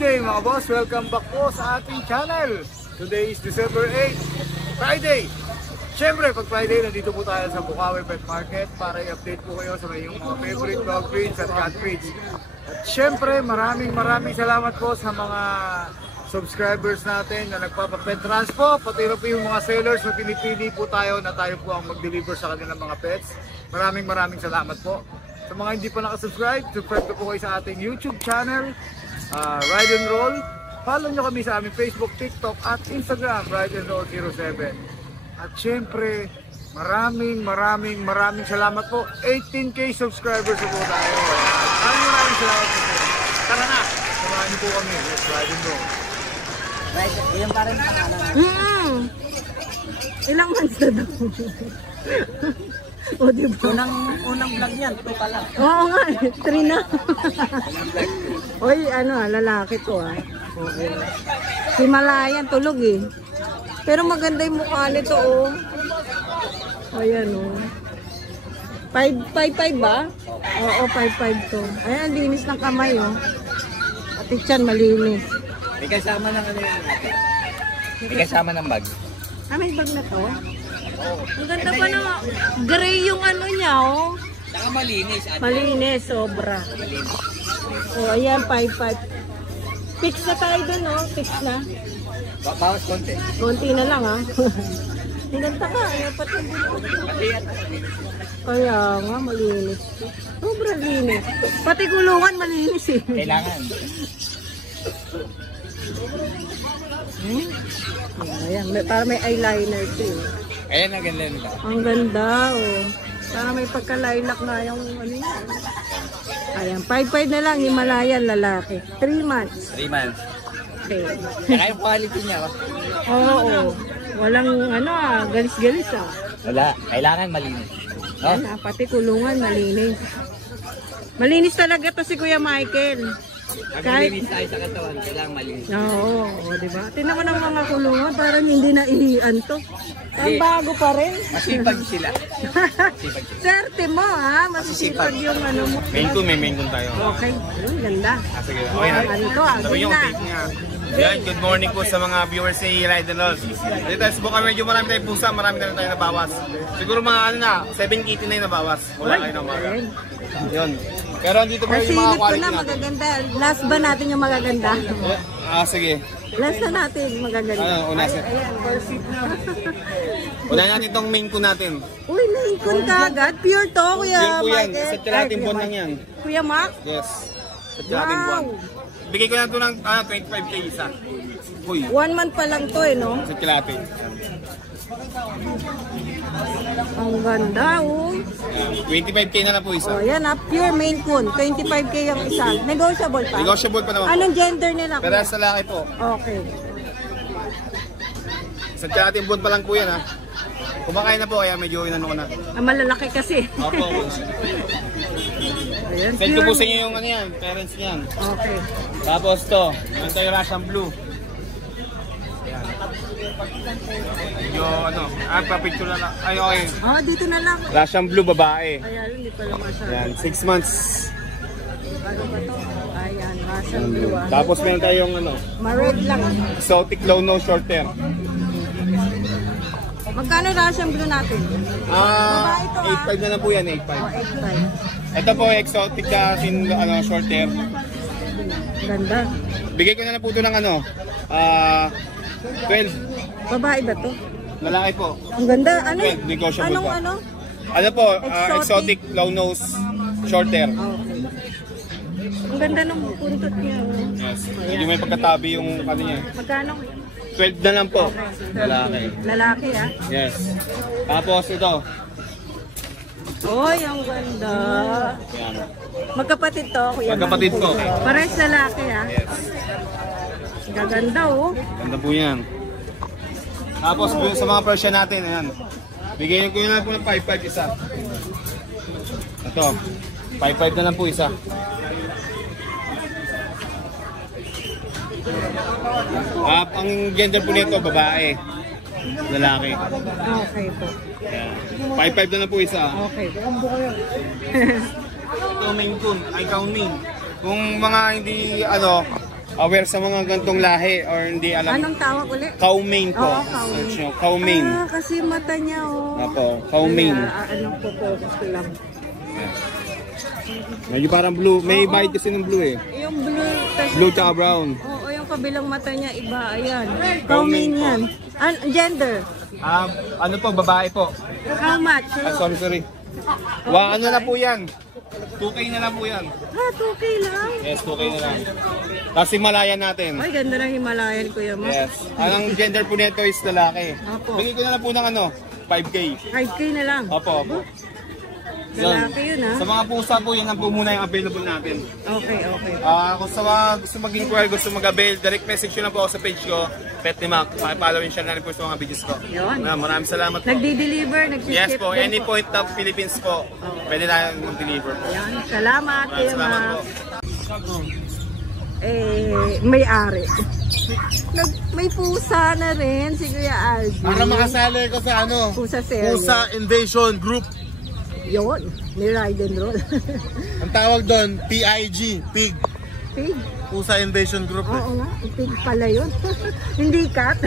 day mga boss, welcome back po sa ating channel. Today is December 8, Friday. Siyempre pag Friday nandito po tayo sa Bukawi Pet Market para i-update po kayo sa yung mga favorite dog breeds at cat breeds. At siyempre maraming salamat po sa mga subscribers natin na nagpapapet transpo, pati rin po yung mga sellers na pinipili po tayo na tayo po ang mag-deliver sa kanilang mga pets. Maraming salamat po. Sa mga hindi pa nakasubscribe, subscribe po kayo sa ating YouTube channel, Ride and Roll. Follow nyo kami sa aming Facebook, TikTok at Instagram, Ride and Roll 07. At syempre, maraming salamat po. 18K subscribers po tayo. Maraming salamat po. Tara na, samahan niyo po kami. Let's ride and roll. Right, yan pa rin pangalan. Ilang months na daw? O diba? Unang vlog yan, ito pala. Oo nga, 3 na. Oy, lalaki to Okay. Himalayan, tulog eh. Pero maganda yung mukha nito Ayan 5'5" ba? Oo, 5'5" to. Ayan, linis ng kamay At tiyan, malinis. May kasama ng may kasama ng bag. May bag na to? Ang ganda pa na. Gray yung niya Saka malinis. Malinis, sobra. Ayan, 5'5". Fix na tayo dun fix na. Bawas konti. Konti na lang Ang ganda ka, kaya nga, malinis. Sobra linis. Pati gulungan malinis Kailangan. Ayan, para may eyeliner Ayan, ang ganda nila. Ang ganda Para may pagka-lilac na yung Ayan, 5'5" na lang, Himalayan lalaki. 3 months. 3 months. Okay. Kaya yung quality niya Oo. Walang galis-galis Wala, kailangan malinis. Ayan, pati kulungan malinis. Malinis talaga to si Kuya Michael. Malinis tayo sa katawan, kailangan malinis. Oo, diba? Tingnan mo ng mga kulungan, parang hindi na ihian to. Ang bago pa rin. Masipag sila. Swerte mo masisipag yung mo. Main kun tayo. Okay, ganda. Sige, okay na. Sabi yung na. tape niya. Yan, good morning po sa mga viewers ni Ride and Roll. Dito sa Bukawi, medyo marami tayong pusa, marami na rin tayo nabawas. Siguro mga 7 kitty na yung nabawas. Wala kayo na umaga. Yun. Pero andito pa yung mga quality natin. Magaganda. Last ba natin yung magaganda? Sige. Last na natin magaganda. Una natin. Una natin itong main ko natin. Uy, main ko kagad. Pure to, Kuya Pure po yan. Michael. Sa tirating buwan lang yan. Kuya Mac? Yes. Sa tirating buwan. Bigay ko na ito ng 25K isa. Uy. 1 month pa lang to no? Sa tirating. Ang ganda 25K na lang po isa. Yan pure Maine Coon. 25K yung isa. Negotiable pa? Negotiable pa naman. Anong gender nila? Pero sa lalaki po. Okay. Sa tirating buwan pa lang po yan Kumakain na po kaya medyo inano ko na. Malalaki kasi. Opo. Ayan, send ko po sa inyo yung yan, parents niyan. Okay. Tapos to, yung tayo Russian Blue. Ayan. Medyo pa-picture na lang. Ay, okay. Dito na lang. Russian Blue babae. Ayan, hindi pala masyado. Ayan, 6 months. Ano ba to? Ayan, Russian Blue Tapos meron tayong Ma-red lang. exotic low nose short hair. Magkano Russian Blue natin? 8.5 na lang po yan, 8.5. 8.5. Ito po, exotic short hair. Ganda. Bigay ko na lang po ito ng 12. Babae ba to? Lalaki po. Ang ganda. Negotiable Anong pa. Ano po, exotic low nose short hair. Okay. Ang ganda ng puntot niya. Yes. Medyo may pagkatabi yung niya. Magkano? 12 na lang po. Lalaki. Lalaki Yes. Tapos ito. Oy, ang ganda. Yan. Magkapatid to, Kuya. Magkapatid po. Pares lalaki Yes. Gaganda Ganda po yan. Tapos sa mga Persian natin, ayan. Bigyan ko yun lang po ng 5.5 isa. Ito. 5.5 na lang po isa. Ang gender po nito, babae. Lalaki. Okay po. Ayan. 5.5 na lang po isa. Okay. Ito Maine Coon, I count Maine. Kung mga hindi aware sa mga gantong lahi or hindi alam. Anong tawag ulit? Cow mane po. Oo, cow mane. Search nyo, cow mane. Ah, kasi mata niya, oh. Apo, cow mane. Anong focus ko lang. Medyo parang blue. May bite kasi ng blue eh. Yung blue, tas, Blue tsaka brown. oo, yung kabilang mata niya, iba, ayan. Cow mane yan. Gender? Ano po, babae po. How much? Sorry. Ano na po yan? 2K na lang po yan. Ha, 2K lang? Yes, 2K na lang. Tapos Himalayan natin. Ay, ganda ng Himalayan, Kuya Mo. Yes. Ang gender po nito is lalaki. Apo. Bigay ko na lang po ng 5K. 5K na lang. Opo. Lalaki yun, ha? Sa mga pusa po, yan ang po muna yung available natin. Okay. Kung sa mga gusto mag-inquire, gusto mag-avail, direct message nyo lang po ako sa page ko, Pet ni Mac. Pakipollow and share na rin po sa mga videos ko. Yun. Maraming salamat po. Nagdi-deliver, nagsiship. Yes po, din any point of Philippines po, pwede tayong mag-deliver po. Yan. Salamat, Maraming Kuya salamat po. Mac. May-ari. May pusa na rin si Kuya Alvin. Para makasali ko sa Pusa series. Pusa Invasion Group. Yun, ni Ride and Roll. Ang tawag doon, PIG, Pig. Pig. Pusa Invasion Group. Oo nga, pig pala yun. Hindi cat.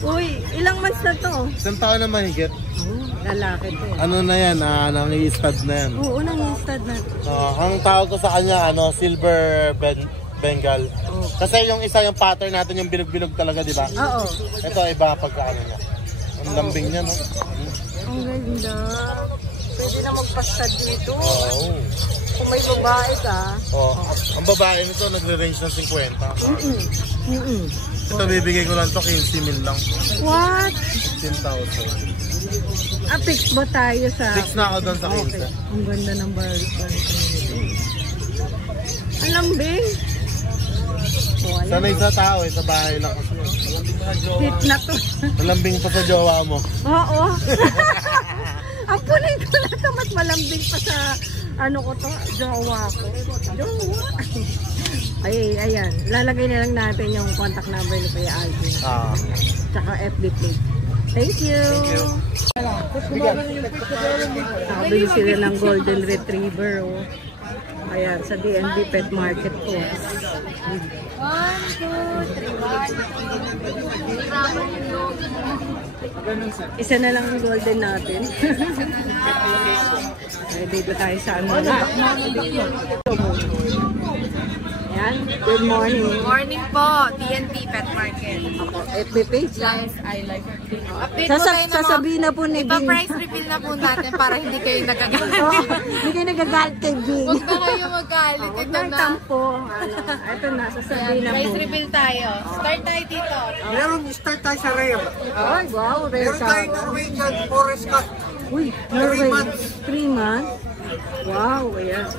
Uy, ilang months na to? Isang taon na mahigit. Oh, lalaki to. Ano na yan, nangi-stud na yan. Oo, nang-stud na. Ang tawag ko sa kanya, Silver Bengal. Oh. Kasi yung isa yung pattern natin, yung bilog-bilog talaga, di ba? Oo. Ito iba pagka niya. Ang lambing niya, no? Ang ganda. Pwede na magpastad dito. Oo. Kung may babae ka. Oh. Ang babae nito nagre-range ng 50. Ito bibigay ko lang to 15 mil lang. What? 15,000. Fix ba tayo sa... Fix na ako doon sa 15. Okay. Ang ganda ng barrel. Ang lambing. Oh, ayan. Sanay sa tao sa bahay lang kasi. Hit na to. Malambing pa sa jowa mo. Oo. Ang punin ko na to. Mas malambing pa sa jowa ko. Jowa. Ay, ayan. Lalagay na lang natin yung contact number ni Kuya Alvin. Tsaka FB page. Thank you. Nakabili sila ng golden retriever. Oh. Ayan, sa DNB Pet Market po. 1, 2, 3, 1. Isa na lang ang golden natin. Ay, dito tayo sa ano. Ayan, good morning. Morning po, DNB Pet Market. FB page. Guys, I like your video. Update po tayo ng Sasabihin na po ni Bing. ipa-price reveal na po natin para hindi kayo nagagalit. Hindi kayo nagagalit kay Bing. Huwag na kayo magalit. Huwag Ito na na. tampo. Ito na, sasabihin na po. Price reveal tayo. Start tayo dito. Meron start tayo sa rare. Ay, wow, rare Meron tayong sa... Norwegian Forest Cat. Uy, Norway. 3 months. 3 months? Wow, ayan.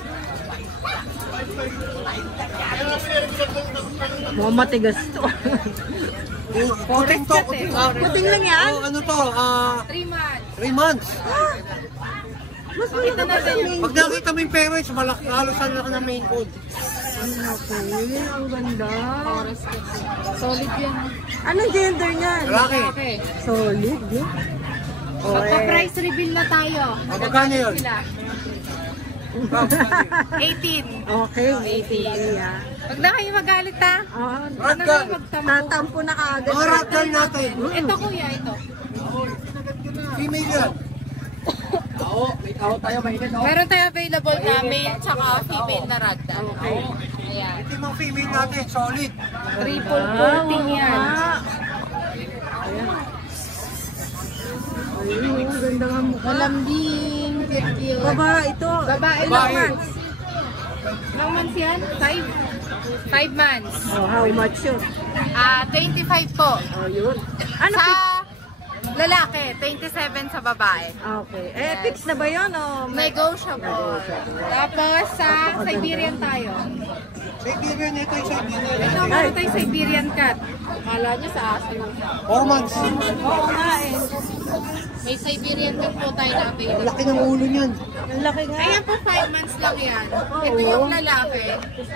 Mukhang matigas to. Kuting to, kuting. Puting lang yan? Ano to? 3 months. 3 months. Mas malaki pa sa main. Pag nakita mo yung parents, malaki halos ang laki ng main code. Okay, ang ganda. Solid yan. Anong gender niyan? Lalaki. Okay. Solid, no? Magpa-price reveal na tayo. Magkano yun? Sila. 18. Okay, 18. Yeah. Huwag na kayo magalit ha. Ano na magtampo. Tatampo na kaagad. Mga ragdoll natin. Ito kuya, ito. Female yan. Meron tayo available na male tsaka female na ragdoll. Okay. Ayan. Ito yung mga female natin, solid. Triple coating yan. Ayun, ang ganda nga mukha. Malambing. Cute. Babae ito. Babae. Ilang months? Ilang months yan? 5 months. Oh, how much yun? 25 po. Oh, yun. Ano Sa fix? lalaki, 27 sa babae. Okay. Fix na ba yun? O Negotiable. Tapos sa Siberian tayo. Siberian, ito yung Siberian. Ito, meron tayong Siberian cat. Akala nyo sa aso yun. 4 months. Oo nga eh. May Siberian cat po tayo na available. Laki ng ulo niyan. ang laki nga. Ayan po, 5 months lang yan. Ito yung lalaki.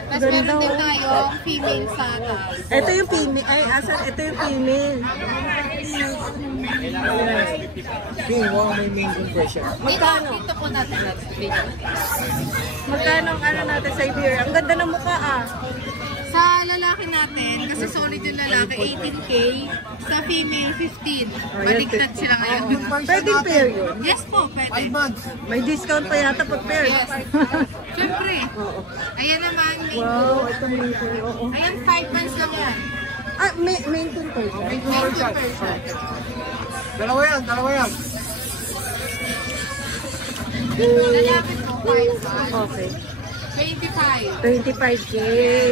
Tapos meron din tayong female sa taas. Ito yung female. Ay, asan? Ito yung female. Wow, may main compression. Magkano? Dito po natin natin. Magkano ang ano natin sa Iberia? Ang ganda ng mukha ah. Sa lalaki natin, kasi solid yung lalaki, 18K. Sa female, 15. Baligtad sila ngayon. Pwede pair yun. Yes po, pwede. May discount pa yata pag pair. Yes. Siyempre. Ayan naman, Wow, ito may oo. ayan, 5 months lang yan. Ah, maintain ko siya. Dalawa yan, dalawa yan. Lalaki po, 5 months. Okay. 25. 25K.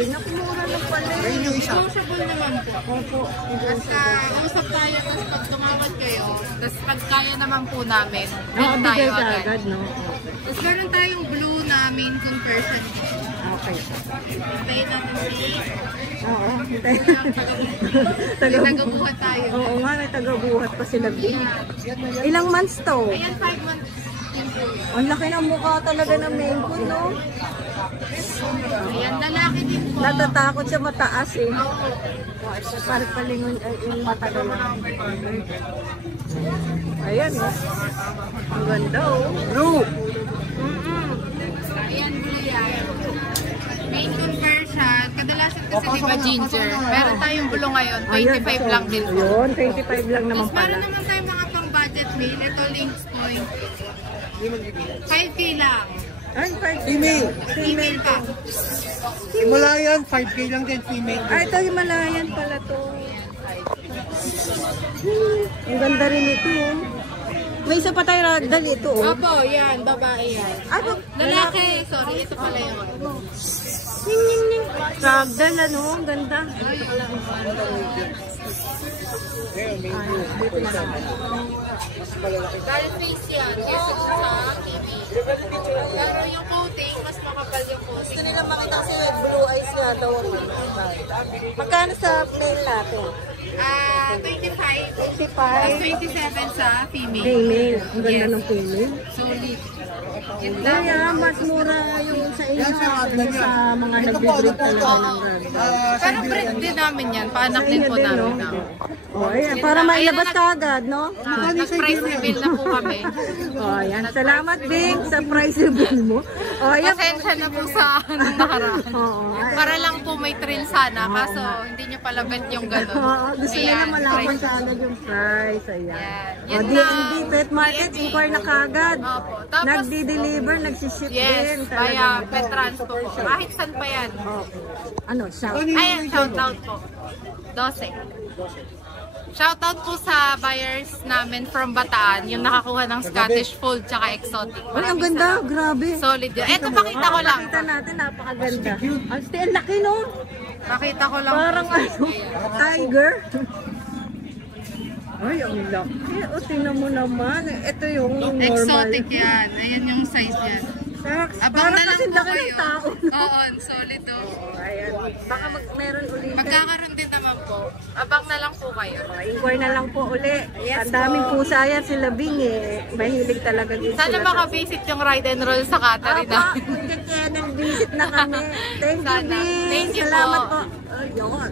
Naku, mura lang pala eh. Negotiable naman po. Opo. Basta usap tayo, tapos pag tumawad kayo, tapos pag kaya naman po namin, Ah, bigyan bigay tayo ka agad. agad, no? Tapos meron tayong blue na main conversion. Okay. Hintayin natin si Oo. nagabuhat tayo. Oo nga, may tagabuhat pa sila. Ilang months to? Ayan, 5 months din po. Ang laki ng mukha talaga ng main ko, no? Ayan, lalaki din po. Natatakot siya mataas eh. Parang palingon yung mata naman. Ayan, no? Ang ganda, oh. Blue! Ayan, blue yan. Main conversion, kadalasan kasi di ba ginger? Meron tayong blue ngayon, 25 lang din po. Yun, 25 lang naman Tapos pala. meron naman tayong mga pang budget meal. Ito, Lynx Point. 5K lang. Ay, 5 Female. Female pa. Himalayan, 5K lang din female. Ay, ito Himalayan pala to. Ang ganda rin ito, oh. May isa pa tayo ragdoll ito, oh. Opo, yan. Babae yan. Ano? Lalaki. Sorry, ito pala yun. Ragdoll, ano? Ang ganda. Doll face yan. Yes, sa TV. Pero yung coating, mas makapal yung coating. Gusto nilang makita kasi blue eyes nga daw ang magkano sa male natin? 25. 25. Tapos 27 sa female. Female. Ang ganda Yes. ng female. Solid. Yun lang. Kaya mas mura yung sa inyo kaysa sa mga nag-breed talaga ng ragdoll. Pero breed din namin yan. Paanak Sa din inyo po din, no? namin. Oh, ayan. Para mailabas ka agad, no? Nag-price reveal na po kami. Oh, ayan. Salamat, Bing, sa price reveal mo. Oh, ayan. Pasensya na po sa anong nakaraan. Oo. Para lang po may thrill sana. Kaso hindi nyo pala bet yung gano'n. Oo, gusto nila Ayan, malaman price. sa agad yung price. Ayan. Yan. O, Yan DNB lang. Pet Market, DNB. inquire na kagad. Opo. Tapos, Nagdi-deliver, nagsiship din. yes, Talaga. via pet transpo po. Kahit saan pa yan. Okay. Ano, shout? Ayan, shoutout po. 12. Shoutout po sa buyers namin from Bataan, yung nakakuha ng Scottish Fold tsaka exotic. Ay, ang ganda. Grabe. Solid yun. Eto, pakita ko lang. Pakita natin, napakaganda. Ang still laki, no? Pakita ko lang. Parang ano, tiger. Ay, ang laki. O, tingnan mo naman. Ito yung normal. Exotic yan. Ayan yung size yan. Shucks, Abang parang na lang kasi po laki kayo. ng tao. Oo, solid to. Ayan. Baka meron ulit. Magkakaroon din naman po. Abang na lang po kayo. Inquire na lang po uli. Ang daming pusa yan sila Bing eh. Mahilig talaga din Sana sila. makavisit yung ride and roll sa Catarina. Apa, kaya nag-visit na kami. Thank you, Sana. Bing. Thank you Salamat po. po. Ayun.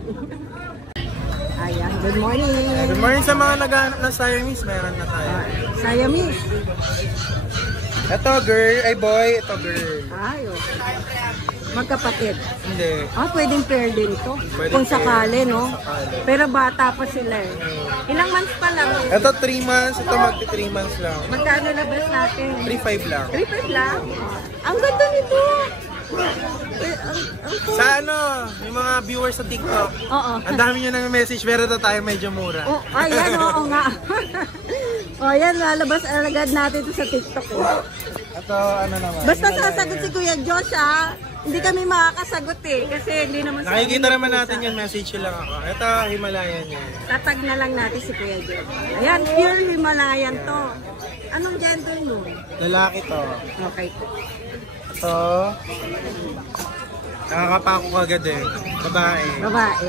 Ayan, good morning. Good morning sa mga naghahanap ng Siamese, meron na tayo. Siamese. Ito girl, ay boy, ito girl. Ay, okay. Magkapatid. Hindi. Ah, pwedeng pair din to. Pwedeng Kung sakali, pair. no? Sakali. Pero bata pa sila eh. Ilang months pa lang? Ito 3 months, ito magti 3 months lang. Magkano labas natin? 3.5 lang. 3.5 lang? Ang ganda nito! Sa ano, yung mga viewers sa TikTok, Oo. ang dami nyo nang message, pero ito tayo medyo mura. Oh, ayan, oo nga. O, yan, lalabas agad natin ito sa TikTok. Eh. Ito, ano naman. Basta sasagot si Kuya Josh, ha? Hindi kami makakasagot eh, kasi hindi naman sa Nakikita naman natin yung message lang ako. Ito, Himalayan niya. Tatag na lang natin si Kuya Josh. Ayan, pure Himalayan to. Anong gender mo? Lalaki to. Okay. Ito, nakakapako agad eh. Babae. Babae.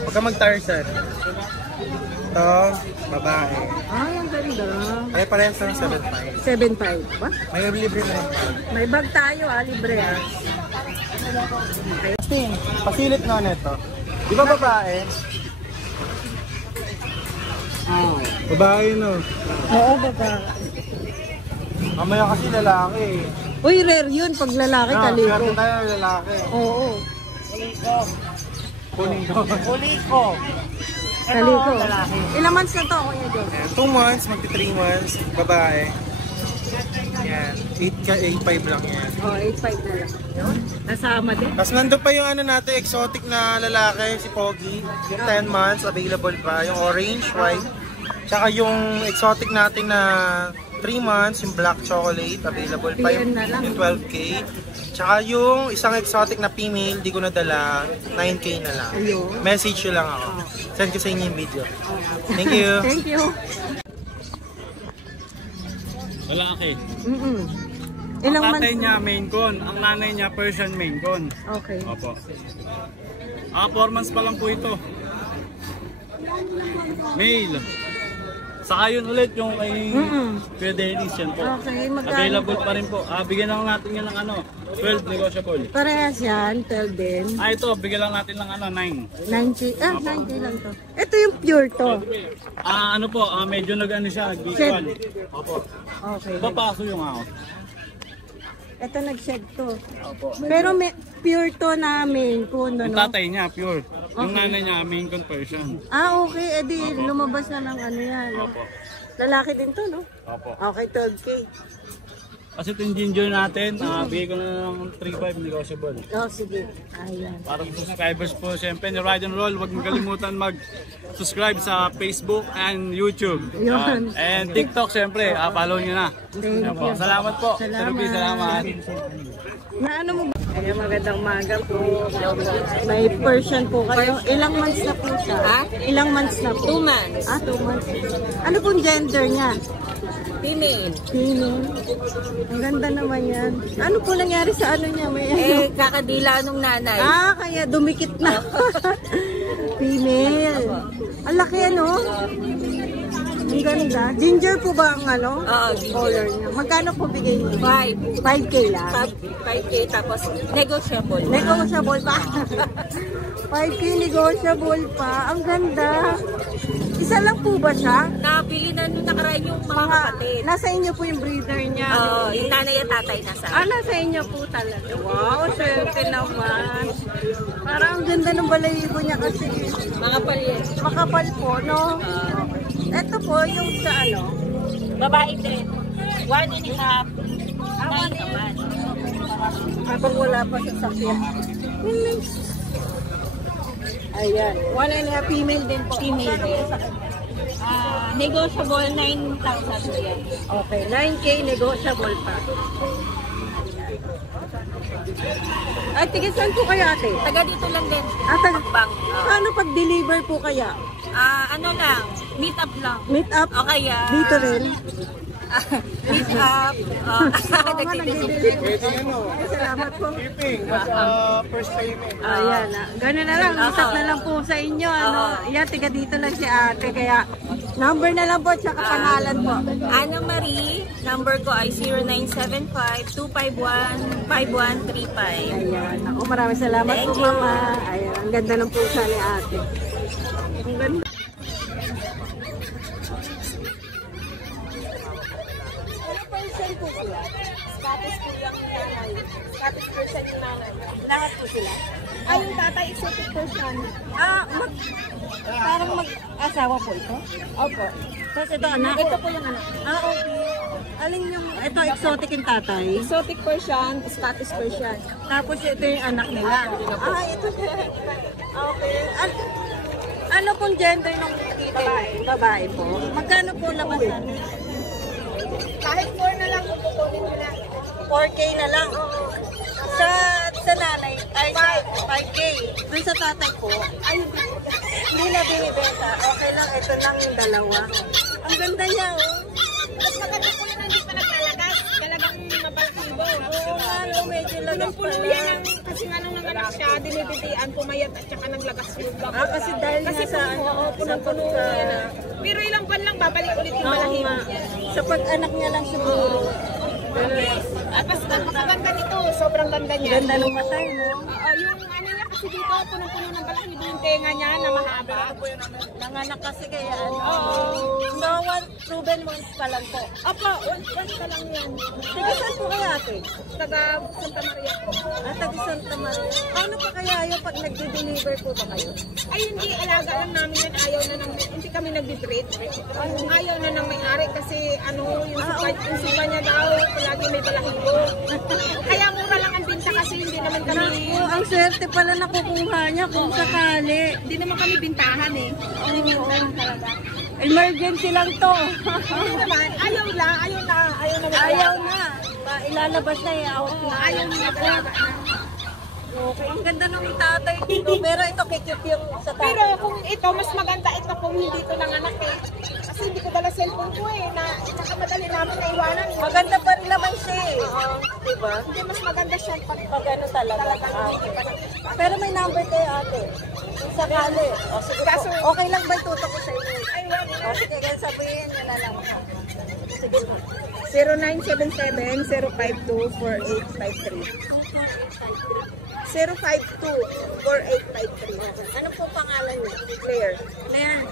Huwag ka mag-Tarzan. Ito, babae. Ay, ang ganda. Pare-parehas ng 7.5. 7.5 ba? May libre na rin. May bag tayo, libre. Justin, pasilit nga nito. Di ba babae? Oh. Babae no. Oo, babae. Mamaya kasi lalaki eh. Uy, rare yun pag lalaki, kaliko. Swerte tayo lalaki. Oo. Kuliko. Kaliko. Ilang months na to, Kuya John? 2 months, magti 3 months, babae. Yan, 8.5 lang yan. Oh, 8.5 na lang. Nasama din. Tapos nandun pa yung ano natin, exotic na lalaki, si Pogi. Yung 10 months, available pa. Yung orange, white. Tsaka yung exotic natin na 3 months, yung black chocolate, available pa yung, Yan na lang. yung 12K. Tsaka yung isang exotic na female, di ko nadala, 9K na lang. Ayun. Message nyo lang ako. Send ko sa inyo yung video. Thank you. Thank you. Lalaki. Ilang Ang months? tatay niya main con, ang nanay niya Persian main con. Okay. Opo. 4 months pa lang po ito. Male. Saka yun ulit yung kay Kuya Dennis yan po. Okay, magkano? Available pa rin po. Bigyan lang natin yan ng 12 negotiable. Parehas yan, 12 din. Ito, bigyan lang natin ng 9. 90, 90 lang to. Ito yung pure to. Ano po, medyo nag-ano siya, B1. Opo. Okay. Papaso yung ako. Ito nag-shed to. Pero may, pure to na main con, Yung no? tatay niya, pure. Yung nanay niya, main con Persian. Okay. Edi lumabas na ng ano yan. No? Opo. Lalaki din to, no? Opo. Okay, 12K. Kasi ito yung ginger natin, bigay ko na ng 3.5 negotiable. Oh, sige. Ayan. Para sa subscribers po, siyempre, ni Ride and Roll, huwag magkalimutan mag-subscribe sa Facebook and YouTube. Yun. And TikTok, siyempre, follow nyo na. Thank Yan po. you. Salamat po. Salamat. Sir Ruby, salamat. Na ano mo ba? Ayan, magandang maga po. May Persian po kayo. Ilang months na po siya? Ha? Ilang months na po? 2 months. 2 months. Ano pong gender niya? Female. Female. Ang ganda naman yan. Ano po nangyari sa ano niya? May ano? Kakadila nung nanay. Kaya dumikit na. Female. Ang laki ano? Ang ganda. Ginger po ba ang ano? Oo, ginger. Color niya. Magkano po bigay niyo? 5. 5K lang. 5K tapos negotiable. Negotiable pa. 5K negotiable pa. Ang ganda. Isa lang po ba siya? Nabili na nung nakaraan yung mga kapatid. Nasa inyo po yung breeder niya. Oo, yung nanay at tatay nasa. Nasa inyo po talaga. Wow, swerte naman. Parang ang ganda ng balayibo niya kasi Mga palye. makapal po, no? Ito po yung sa ano. Babae din. 1.5. 9 naman. Habang wala pa sa sakyan. Ayan. 1.5 female din po. Female din. Negotiable 9,000 yan. Okay, 9K negotiable pa. Ay, tiga saan po kayo ate? Taga dito lang din. Taga. Bang. Paano pag-deliver po kaya? Ano lang, meet up lang. Meet up? O kaya, Dito rin? meet up. Nagdi-deliver. Pwede ano, Ay, salamat po. shipping, mas first payment. Ayan na. Gano'n na lang. Usap na lang po sa inyo. Ano, yan, tiga dito lang si ate. Kaya, number na lang po, tsaka pangalan po. Ana Marie, number ko ay 0975-251-5135. Ayan. Ako, maraming salamat Thank po, you. mama. Ayan, ang ganda ng pusa ni ate. Ang ganda. Ano po sila? Scottish po yung nanay. Scottish person yung nanay. Lahat po sila? Yung tatay, exotic person. Parang mag-asawa po ito? Opo. Tapos ito anak? Ito po yung anak. Okay. Alin yung, ito exotic yung tatay? Exotic Persian, Scottish Persian. Tapos ito yung anak nila? Ito siya. Okay. Ano pong gender ng babae? Babae po. Magkano po labasan? Kahit 4 na lang, puputunin mo na. 4K na lang. Sa nanay, ay 5K. Doon sa tatay po, ay hindi na binibenta. Okay lang, ito lang yung dalawa. Ang ganda niya, oh. Mas maganda po yun, hindi pa naglalagas. Talagang mabasibo. Oo nga, no, medyo lagas pa Punong-puno lang. yan kasi nga nung nanganak siya, dinibitian, pumayat at saka naglagas yung bako. Kasi dahil nga sa ano, punong-puno yan. Pero ilang buwan lang, babalik ulit yung Oo balahibo nga. niya. Sa pag-anak niya lang siguro. At mas maganda nito, sobrang ganda niya. Ganda ng matay mo. Yung ano niya kasi dito, punong-puno ng balahibo yung tenga niya na mahaba. Nanganak kasi kaya ano. Oo. No one, proven 7 months pa lang po. Opo, once ka lang yan. Taga saan po kaya ate? Taga Santa Maria po. Taga Santa Maria. Paano pa kaya yung pag nagde-deliver po ba kayo? Ay, hindi, alaga lang namin yan. Ayaw na nang, hindi kami nag-breed. Ayaw na nang may-ari kasi ano, yung supa niya daw, palagi may balahibo. Kaya mura lang ang binta kasi hindi naman kami, Naku, ang swerte pala nakukuha niya kung sakali. hindi naman kami bintahan eh. Hindi bintahan talaga. Emergency lang to. Hindi naman, ayaw na. Ayaw na. Ilalabas na, i-out na. Ayaw na mag-alaga na. Okay, ang ganda ng tatay dito. Pero ito, kikip yung sa tatay. Pero kung ito, mas maganda ito kung hindi ito nanganak eh. Kasi hindi ko dala cellphone ko eh, na nakamadali namin na iwanan. Maganda pa rin naman siya eh. Diba? Hindi, mas maganda siya pag Ano talaga. Pero may number kayo ate. Kung sakali. O, sige po. Okay lang ba itutok ko sa inyo? Ay, wag na. O, sige, ganyan sabihin nyo na lang. Sige po. 0977-052-4853. 052-4853. Ano po pangalan niyo? Claire. Claire.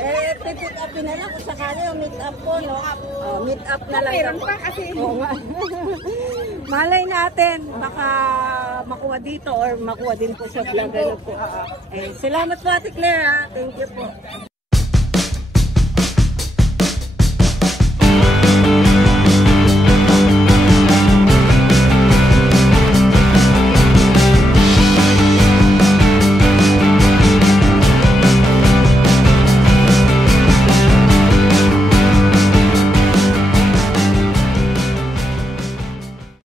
Eh, pick up na lang kung sakali o meet up po, no? Oh, meet up na lang. Meron po. pa kasi. Oo nga. Malay natin, baka makuha dito or makuha din po sa vlog. Ano po. Salamat po Ate Claire, ha? Thank you po.